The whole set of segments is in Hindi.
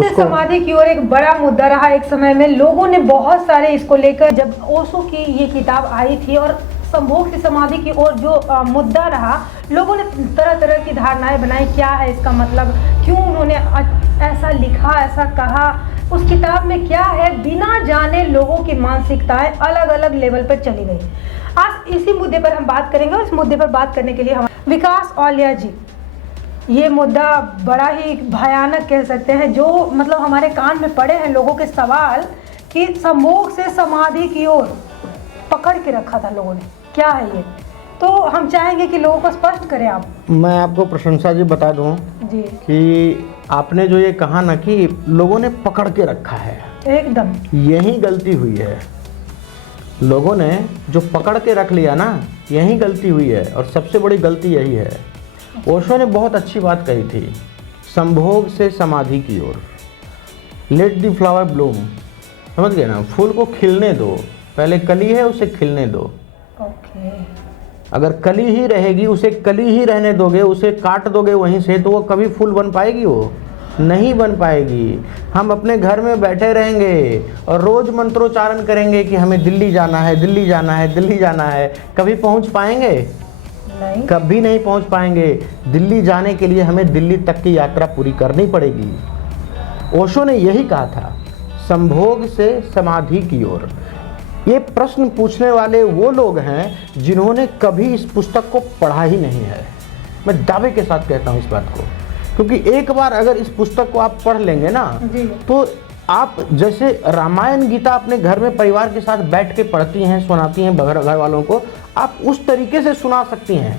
से समाधि की ओर एक बड़ा मुद्दा रहा एक समय में। लोगों ने बहुत सारे इसको लेकर, जब ओशो की ये किताब आई थी और संभोग से समाधि की ओर जो मुद्दा रहा, लोगों ने तरह तरह की धारणाएं बनाई। क्या है इसका मतलब, क्यों उन्होंने ऐसा लिखा, ऐसा कहा, उस किताब में क्या है, बिना जाने लोगों की मानसिकताएं अलग अलग लेवल पर चली गई। आज इसी मुद्दे पर हम बात करेंगे और इस मुद्दे पर बात करने के लिए हम विकास औलिया जी, ये मुद्दा बड़ा ही भयानक कह सकते हैं, जो मतलब हमारे कान में पड़े हैं लोगों के सवाल कि संभोग से समाधि की ओर पकड़ के रखा था लोगों ने, क्या है ये। तो हम चाहेंगे कि लोगों को स्पष्ट करें आप। मैं आपको प्रशंसा जी बता दूं जी कि आपने जो ये कहा ना कि लोगों ने पकड़ के रखा है, एकदम यही गलती हुई है। लोगों ने जो पकड़ के रख लिया ना, यही गलती हुई है और सबसे बड़ी गलती यही है। ओशो ने बहुत अच्छी बात कही थी, संभोग से समाधि की ओर, लेट द फ्लावर ब्लूम। समझ गए ना, फूल को खिलने दो, पहले कली है उसे खिलने दो। ओके। अगर कली ही रहेगी, उसे कली ही रहने दोगे, उसे काट दोगे वहीं से, तो वो कभी फूल बन पाएगी? वो नहीं बन पाएगी। हम अपने घर में बैठे रहेंगे और रोज मंत्रोच्चारण करेंगे कि हमें दिल्ली जाना है, दिल्ली जाना है, दिल्ली जाना है, कभी पहुंच पाएंगे? नहीं, कभी नहीं पहुंच पाएंगे। दिल्ली जाने के लिए हमें दिल्ली तक की यात्रा पूरी करनी पड़ेगी। ओशो ने यही कहा था, संभोग से समाधि की ओर। ये प्रश्न पूछने वाले वो लोग हैं जिन्होंने कभी इस पुस्तक को पढ़ा ही नहीं है। मैं दावे के साथ कहता हूँ इस बात को, क्योंकि एक बार अगर इस पुस्तक को आप पढ़ लेंगे ना, तो आप जैसे रामायण गीता अपने घर में परिवार के साथ बैठ के पढ़ती हैं, सुनाती हैं घर वालों को, आप उस तरीके से सुना सकती हैं।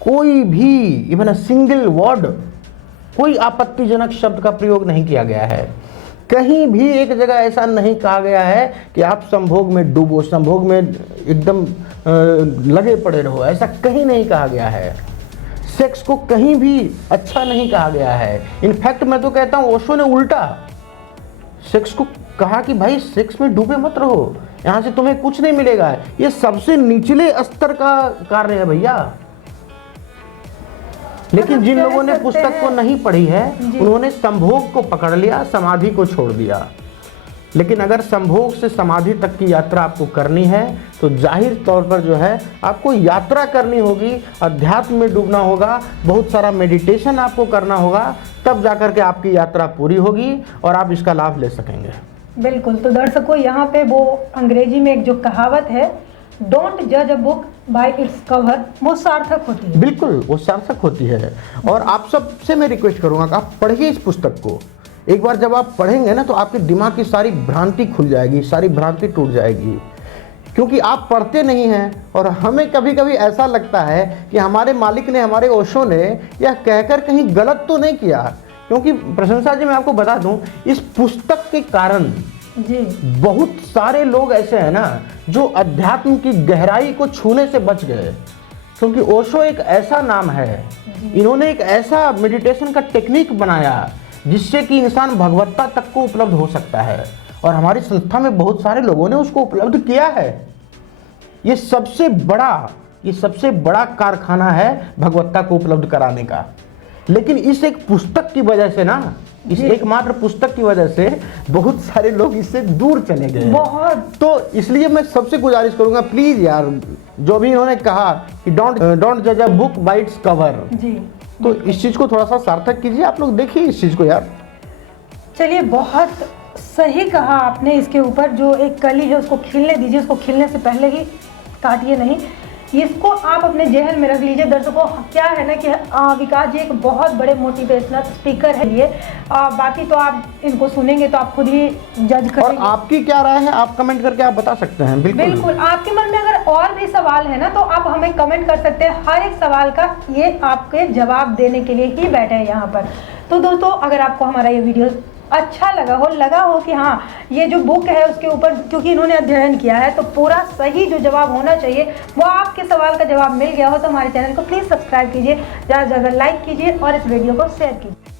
कोई भी इवन सिंगल वर्ड, कोई आपत्तिजनक शब्द का प्रयोग नहीं किया गया है। कहीं भी एक जगह ऐसा नहीं कहा गया है कि आप संभोग में डूबो, संभोग में एकदम लगे पड़े रहो, ऐसा कहीं नहीं कहा गया है। सेक्स को कहीं भी अच्छा नहीं कहा गया है। इनफैक्ट मैं तो कहता हूँ ओशो ने उल्टा सेक्स को कहा कि भाई सेक्स में डूबे मत रहो, यहाँ से तुम्हें कुछ नहीं मिलेगा। ये सबसे निचले स्तर का कार्य है भैया। लेकिन जिन लोगों ने पुस्तक को नहीं पढ़ी है, उन्होंने संभोग को पकड़ लिया, समाधि को छोड़ दिया। लेकिन अगर संभोग से समाधि तक की यात्रा आपको करनी है, तो जाहिर तौर पर जो है आपको यात्रा करनी होगी, अध्यात्म में डूबना होगा, बहुत सारा मेडिटेशन आपको करना होगा, तब जाकर के आपकी यात्रा पूरी होगी और आप इसका लाभ ले सकेंगे। बिल्कुल। तो दर्शकों, यहाँ पे वो अंग्रेजी में एक जो कहावत है, डोंट जज a book by its cover, वो सार्थक होती है। बिल्कुल, वो सार्थक होती है। और आप सबसे मैं रिक्वेस्ट करूंगा कि आप पढ़िए इस पुस्तक को। एक बार जब आप पढ़ेंगे ना, तो आपके दिमाग की सारी भ्रांति खुल जाएगी, सारी भ्रांति टूट जाएगी, क्योंकि आप पढ़ते नहीं हैं। और हमें कभी कभी ऐसा लगता है कि हमारे मालिक ने, हमारे ओशो ने यह कहकर कहीं गलत तो नहीं किया। क्योंकि प्रशंसा जी, मैं आपको बता दूं, इस पुस्तक के कारण जी बहुत सारे लोग ऐसे हैं ना जो अध्यात्म की गहराई को छूने से बच गए। क्योंकि ओशो एक ऐसा नाम है, इन्होंने एक ऐसा मेडिटेशन का टेक्निक बनाया जिससे कि इंसान भगवत्ता तक को उपलब्ध हो सकता है। और हमारी संस्था में बहुत सारे लोगों ने उसको उपलब्ध किया है। ये सबसे बड़ा कारखाना है भगवत्ता को उपलब्ध कराने का। लेकिन इस एक पुस्तक की वजह से ना, इस एकमात्र पुस्तक की वजह से बहुत सारे लोग इससे दूर चले गए बहुत। तो इसलिए मैं सबसे गुजारिश करूंगा, प्लीज यार, जो भी इन्होंने कहा कि डोंट जज a book by its cover, जी, तो इस चीज को थोड़ा सा सार्थक कीजिए। आप लोग देखिए इस चीज को यार। चलिए, बहुत सही कहा आपने। इसके ऊपर जो एक कली है उसको खिलने दीजिए, उसको खिलने से पहले ही काटिए नहीं। इसको आप अपने जेहन में रख लीजिए। दर्शकों, क्या है ना कि विकास जी एक बहुत बड़े मोटिवेशनल स्पीकर है ये। बाकी तो आप इनको सुनेंगे तो आप खुद ही जज करेंगे। और आपकी क्या राय है, आप कमेंट करके आप बता सकते हैं। बिल्कुल, आपके मन में अगर और भी सवाल है ना, तो आप हमें कमेंट कर सकते हैं। हर एक सवाल का ये आपके जवाब देने के लिए ही बैठे हैं यहाँ पर। तो दोस्तों, अगर आपको हमारा ये वीडियो अच्छा लगा हो कि हाँ, ये जो बुक है उसके ऊपर क्योंकि इन्होंने अध्ययन किया है, तो पूरा सही जो जवाब होना चाहिए वो आपके सवाल का जवाब मिल गया हो, तो हमारे चैनल को प्लीज़ सब्सक्राइब कीजिए, ज़्यादा से ज़्यादा लाइक कीजिए और इस वीडियो को शेयर कीजिए।